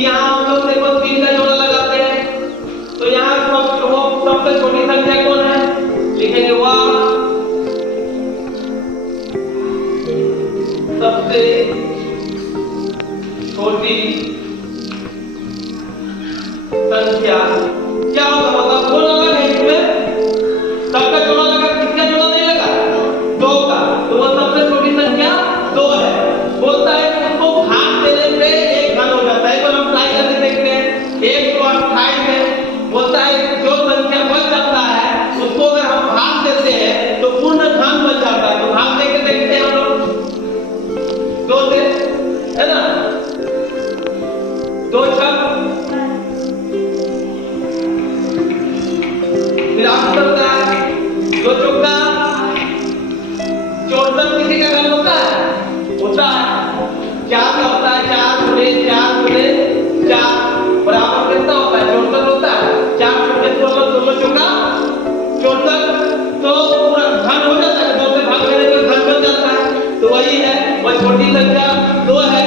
कि यहाँ हम लोग देखो 3 का जोड़ा लगाते हैं, तो यहाँ सबसे छोटी संख्या कौन है? लिखेंगे वह सबसे छोटी संख्या। क्या होगा? मतलब कौन अलग है इसमें? सबका जोड़ा लगा, किसका जोड़ा नहीं लगा? 2 का, तो वो सबसे छोटी संख्या 2 है। बोलता है उसको भाग देने पे एक घन हो जाता है। तो हम ट्राई करके देखते हैं। 128 है, बोलता है जो संख्या बच जाता है उसको अगर हम भाग देते हैं तो पूर्ण घन बन जाता है। तो भाग देके देखते हैं हम लोग 2 से, है ना? 2 छक, फिर आप करता है 2 चौका 64। किसी का घन होता है? होता है। 4 का होता है, 4 गुणे 4 गुणे 4 बराबर कितना होता है? 64 होता है। 4 गुणे 16, 16 चौका 64, तो पूरा घन हो जाता है। 2 से भाग देने पे घन बन जाता है। तो वही है, वह छोटी संख्या 2 है।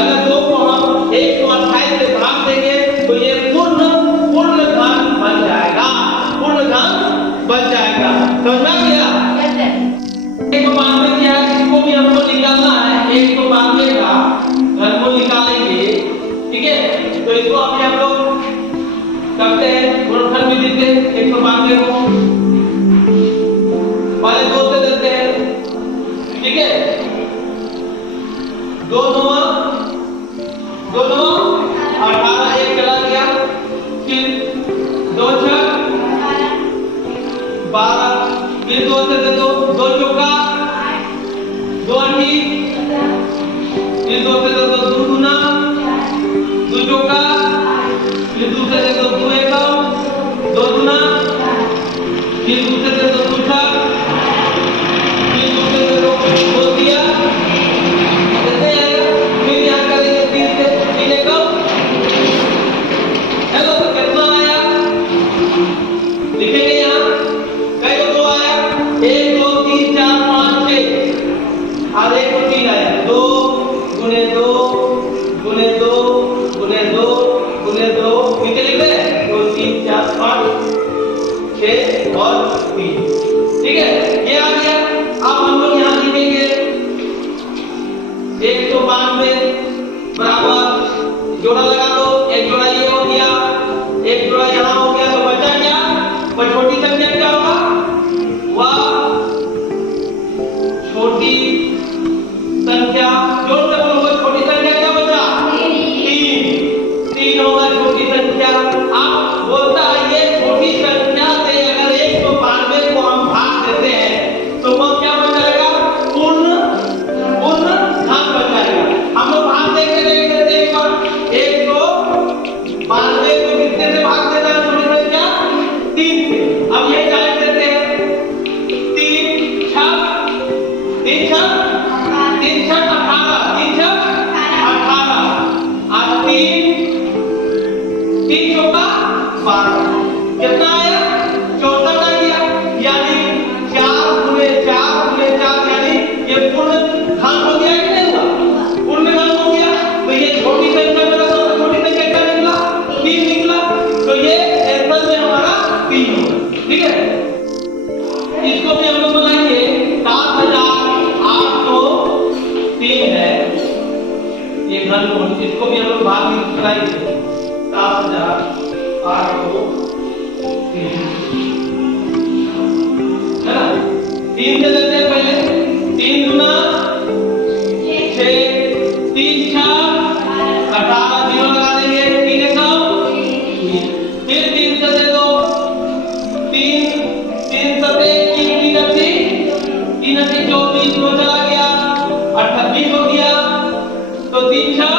अगर 2 को हम 128 से भाग देंगे तो ये पूर्ण घन बन जाएगा, पूर्ण घन बन जाएगा। समझ में आ गया? 192 क्या है? इसको भी हमको निकालना है। 192 का घनमूल निकालेंगे, ठीक है? तो इसको अभी हम लोग करते हैं गुणनफल विधि से। 192 को पहले 2 से देते हैं, ठीक है? 2 9 18, 1 चला गया, फिर 2 6 12, फिर 2 से दे दो, 2 चौका 2 8, फिर 2 से दे दो 2 गुना 2 चौका, फिर 2 से दे दो 2 एकम 2 गुना, फिर 2 से दे दो 2 छक, फिर 2 से दे दो 2 दिया, ऐसे आएगा। फिर यहाँ करेंगे 3 से 3 एकम। हेलो, तो कितना आया? लिखेंगे यहाँ कई को 2 आया, 1 2 3 4 5 6 और 1 को 3 आया। 2 गुने 2 गुने 2 गुने 2 गुने 2, नीचे लिख दे 2 3 4 5 6 और 3, ठीक है? ये आ गया। अब हम लोग यहाँ लिखेंगे 192 बराबर, जोड़ा लगा दो, एक जोड़ा ये हो गया, एक जोड़ा यहाँ हो गया, तो बचा क्या? वह छोटी संख्या क्या होगा? वह छोटी संख्या, जोड़ से बोलो, वह छोटी संख्या क्या बचा? 3 होगा छोटी संख्या। अब बोलता है ये छोटी संख्या से अगर 192 को हम भाग देते हैं तो वह क्या बन जाएगा? पूर्ण घन बन जाएगा। हम लोग भाग देके देख लेते हैं एक बार। 192 को कितने से भाग देना है? छोटी संख्या 3 से। अब ये चालीस देते हैं, 3 छक 3 छक 3 छक 18, 3 छक 18 और 3 चौका 12, कितना आया? 64 आ गया। यानी 4 गुणे 4 गुणे 4, यानी ये पूर्ण घन हो गया कि नहीं हुआ? पूर्ण घन हो गया। तो ये छोटी संख्या मेरा सबसे छोटी संख्या क्या निकला? 3 निकला। तो ये आंसर में हमारा 3 होगा, ठीक है? इसको भी हम लोग बनाएंगे 7803 है ये घनमूल। इसको भी हम लोग भाग में कराएंगे 7803, है ना? 3 से देते हैं पहले, 3 गुना 6 3 छक 18, 0 लगा देंगे, 3 एकम, फिर 3 से दे दो 3 3 सते 3 अट्ठी 24, 2 चला गया 28 हो गया, तो 3 छक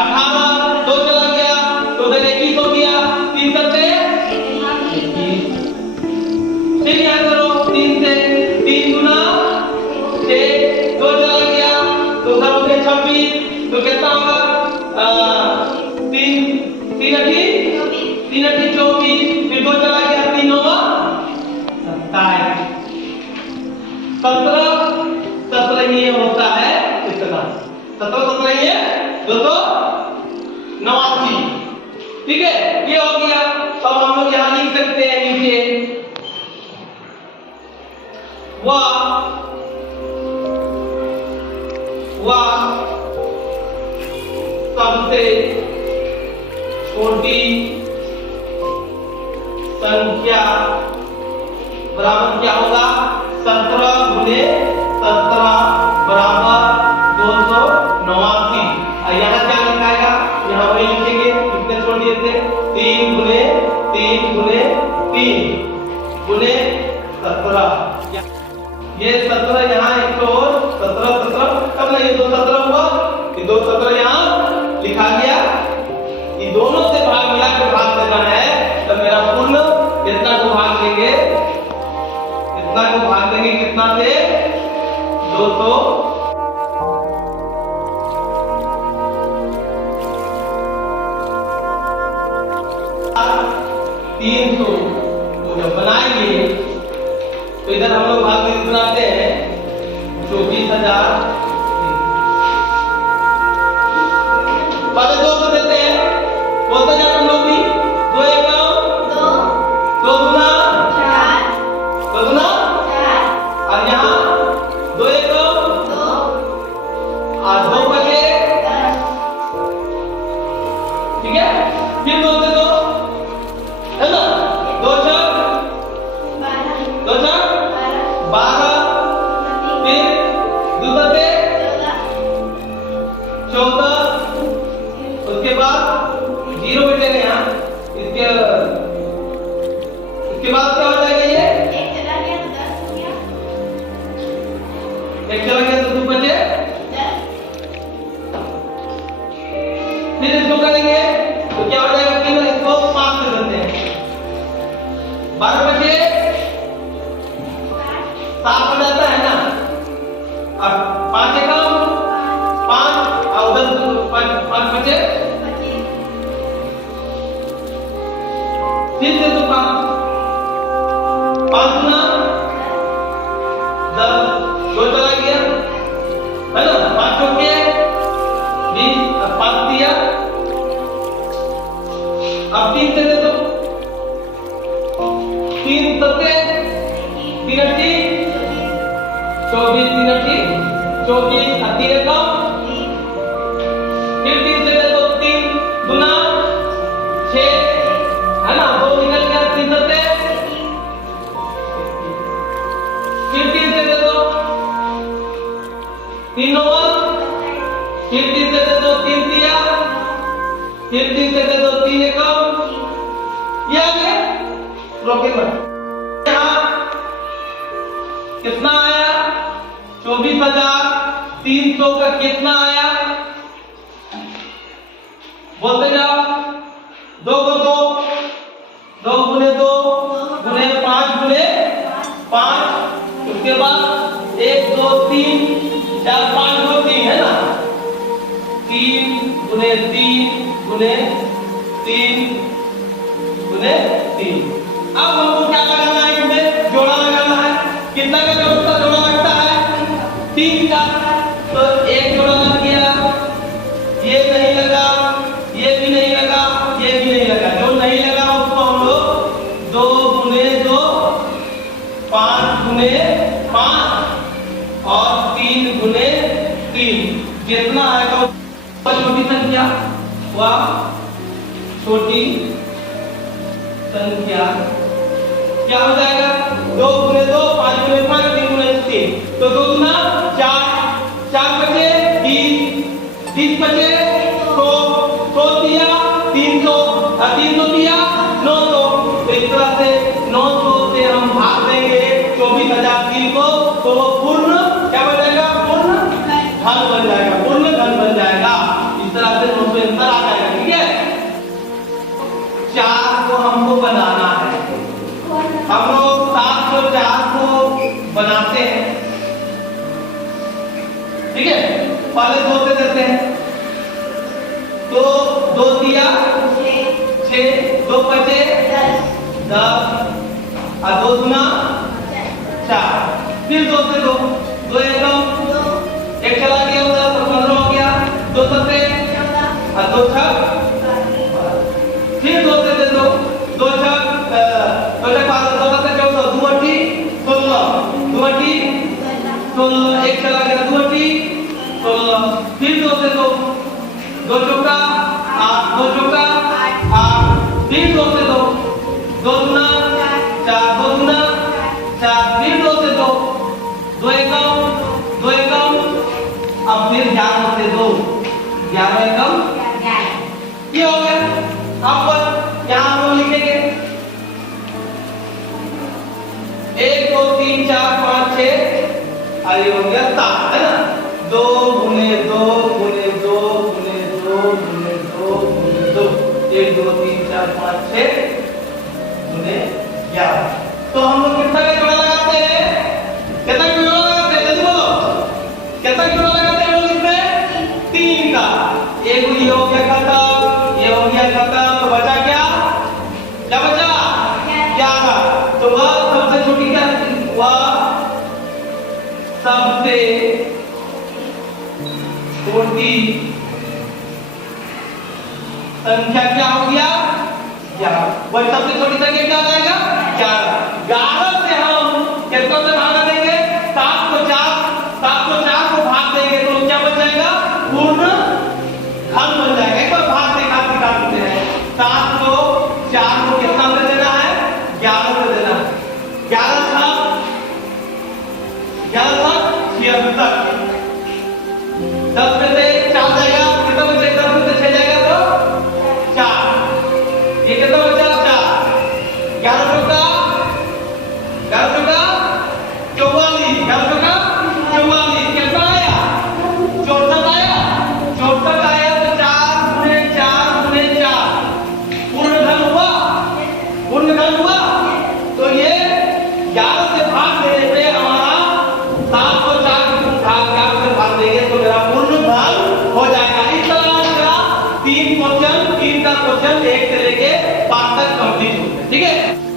18, 2 चला गया तो 21 हो गया, 3 सते 21। फिर यहाँ करो 3 से 3 गुना 6, 2 चला गया तो उधर हो गया 26, तो कितना होगा? 3 अट्ठी 24, फिर 2 चला गया 3 होगा 27। 17 ये होता है इतना। 17 ये 200 89। ठीक है, ये हो गया। तो हम लोग यहां लिख सकते हैं नीचे वह सबसे छोटी संख्या बराबर क्या होगा? 17 गुने 17 बराबर 289। यहाँ क्या लिखाएगा? यहाँ वही लिखेंगे कितने छोड़ दिए थे? 3 गुने 3 गुने 3 गुने 17। ये 17 यहाँ एक और 17 17 कब ना ये 2 17 हुआ, ये 2 17 यहाँ लिखा गया। ये दोनों से भाग मिला के भाग देना है। तो मेरा पूर्ण कितना को भाग देंगे? इतना को भाग देंगे कितना से? 200। तो जब बनाएंगे तो इधर हम लोग भाग बनाते हैं 24,000। पहले 200 देते हैं, बोलते जाते हम लोग भी 2 1 2 2 गुना 4 2 गुना 4 और यहाँ 2 1 2 और 2 बचे 10। ठीक है, फिर 2 से 2 है ना, 2 4 2 4 12 फिर 2 से 14। उसके बाद 0 बचेगा यहाँ। इसके बाद क्या हो जाएगा? ये एक चला गया तो 10 हो गया, एक चला गया तो 2 बचे 10। फिर इसको करेंगे तो क्या हो जाएगा? केवल इसको 5 से करते हैं। 12 बचे 7 हो जाता है ना, और 5 एक 5 और उधर 5 बचे। फिर से तो 5 गुना 10 2 चला गया है ना, 5 चौके 20 और 5 दिया। अब 3 से दे दो, 3 सत्ते 3 80 24 3 80 24 और 3 कम। फिर 3 से दे दो, 3 गुना 6 है ना, 2 निकल गया 3 सत्ते। फिर 3 से दे दो 3 9 फिर 3 से दे दो 3 दिया, फिर 3 से दे दो 3 1 ये आ गया। रोके मत। यहाँ कितना आया? 24,300 का कितना आया? बोलते जाओ। 2 को 2 2 गुने 2 गुने 5 गुने 5। उसके बाद 1 2 3 4 5 2 3 है ना, 3 गुने 3 गुने 3 गुने 3। अब हमको क्या लगाना है? इसमें जोड़ा लगाना है। कितना का जोड़ा लगता है? 3 का। तो एक जोड़ा लग गया, ये नहीं लगा, ये भी नहीं लगा, ये भी नहीं लगा। जो नहीं लगा उसको हम लोग 2 गुने 2 5 गुने 5 और 3 गुने 3 जितना आएगा छोटी संख्या वह छोटी संख्या क्या हो जाएगा? 2 गुने 2 5 गुने 5 3 गुने 3। तो 2 गुना 4 4 बचे 20 30 बचे 100 दिया 300 और 300 दिया 900। तो इस तरह से 900 से हम भाग देंगे 24,003 को, तो वो पूर्ण क्या बन जाएगा? पूर्ण घन बन जाएगा, पूर्ण घन बन जाएगा। इस तरह से 900 अंतर आ जाएगा। ठीक है, 4 को हमको बनाना है। हम लोग 704 को बनाते हैं। ठीक है, पहले 2 से देते हैं। तो 2 दिया 6 2 बचे 10 और 2 गुना 4। फिर 2 से 2 2 1 1 चला गया उधर तो 15 हो गया। 2 सत्ते और 2 6 दो चौका आठ, दो चौका आठ, तीन दो से दो, दो दूना चार, दो दूना चार, तीन दो से दो, दो एकम, दो एकम, अब फिर 11 से दो, 11 एकम ये हो गया। अब यहाँ हम लोग लिखेंगे 1 2 3 4 5 6 और ये हो गया 7 है ना। 2 गुने 2 गुने 2 गुने 2 गुने 2 गुने 2 1 2 3 4 5 6 गुने 11। तो हम लोग कितना का जोड़ा लगाते हैं? कितना का जोड़ा लगाते हैं? जल्दी बोलो, कितना का जोड़ा लगाते हैं? लोग इसमें 3 का। एक ये हो गया खत्म, ये हो गया खत्म, तो बचा क्या? क्या बचा? 11। तो वह सबसे छोटी क्या? वह सबसे छोटी संख्या क्या हो गया? 11। वह सबसे छोटी संख्या क्या हो जाएगा? 11। 11 से हम कितनों से भाग देंगे? 7 को 4 को भाग देंगे तो क्या बच जाएगा? पूर्ण घन बन जाएगा। एक बार भाग दिखा देते हैं। 7 को 4 को कितना से देना है? 11 से देना है। 11 था 76। 10 में से 4 जाएगा, कितना बचेगा? 10 में से 6 जाएगा तो 4। ये कितना बचा? 4। 11 का 44, 11 का 44 कितना आया? 64 आया। 64 आया तो 4 गुने 4 गुने 4 पूर्ण घन हुआ। पूर्ण घन हुआ तो ये 11 से भाग देने पे हमारा